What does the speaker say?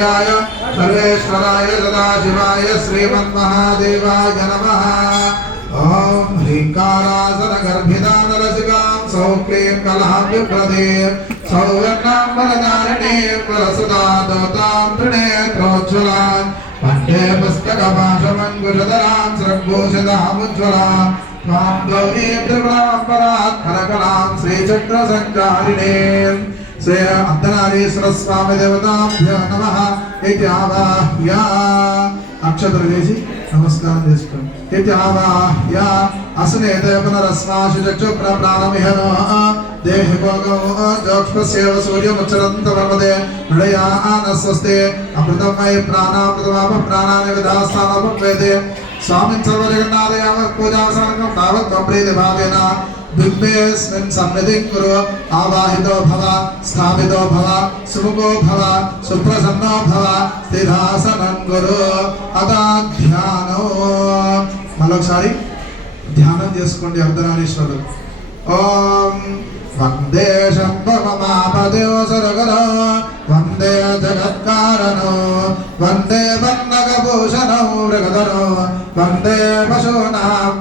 सर्वेश्वराय सदाशिवाय श्रीमन्महादेवाय नमः। ओम ह्रींकारासन गर्भिदानरसिकां सौक्लीं कलहाभ्युप्रदे सौवर्णां वरदारिणीं वरसुता दोतां त्रिनेत्रोज्ज्वलां वन्दे पुस्तकपाशमङ्कुशधरां स्रग्भूषितामुज्ज्वलां त्वां गौरीं त्रिपुरां परात्परकलां श्रीचक्रसञ्चारिणीं श्री अर्धनारीश्वर स्वामी देवताभ्यो नमः इति आवाह्य अक्षतలు వేసి నమస్కారం చేసుకోండి इति आवाह्य असनेते पुनरस्माशु चक्षु प्राणमिहनो देहि भोगो जोक्ष्मस्यैव सूर्यमुच्चरन्तवर्मदे हृदयानस्वस्ते अमृतमय प्राणामृतमाप प्राणानि विधास्थानोपवेदे स्वामिन् सर्वजगन्नाथयाव पूजासनकं तावत् प्रीतिभावेन बिम्बेस्मिन् सन्निधिं कुरु आवाहितो भव स्थापितो भव सुमुखो भव सुप्रसन्नो भव स्थिरासनं कुरु अदा ध्यानो మరొకసారి ధ్యానం చేసుకోండి అర్ధనారీశ్వరుడు ఓం వందే శంభవమాపదేవ సరగరో వందే జగత్కారణో వందే వన్నగభూషణో మృగధరో వందే పశూనాం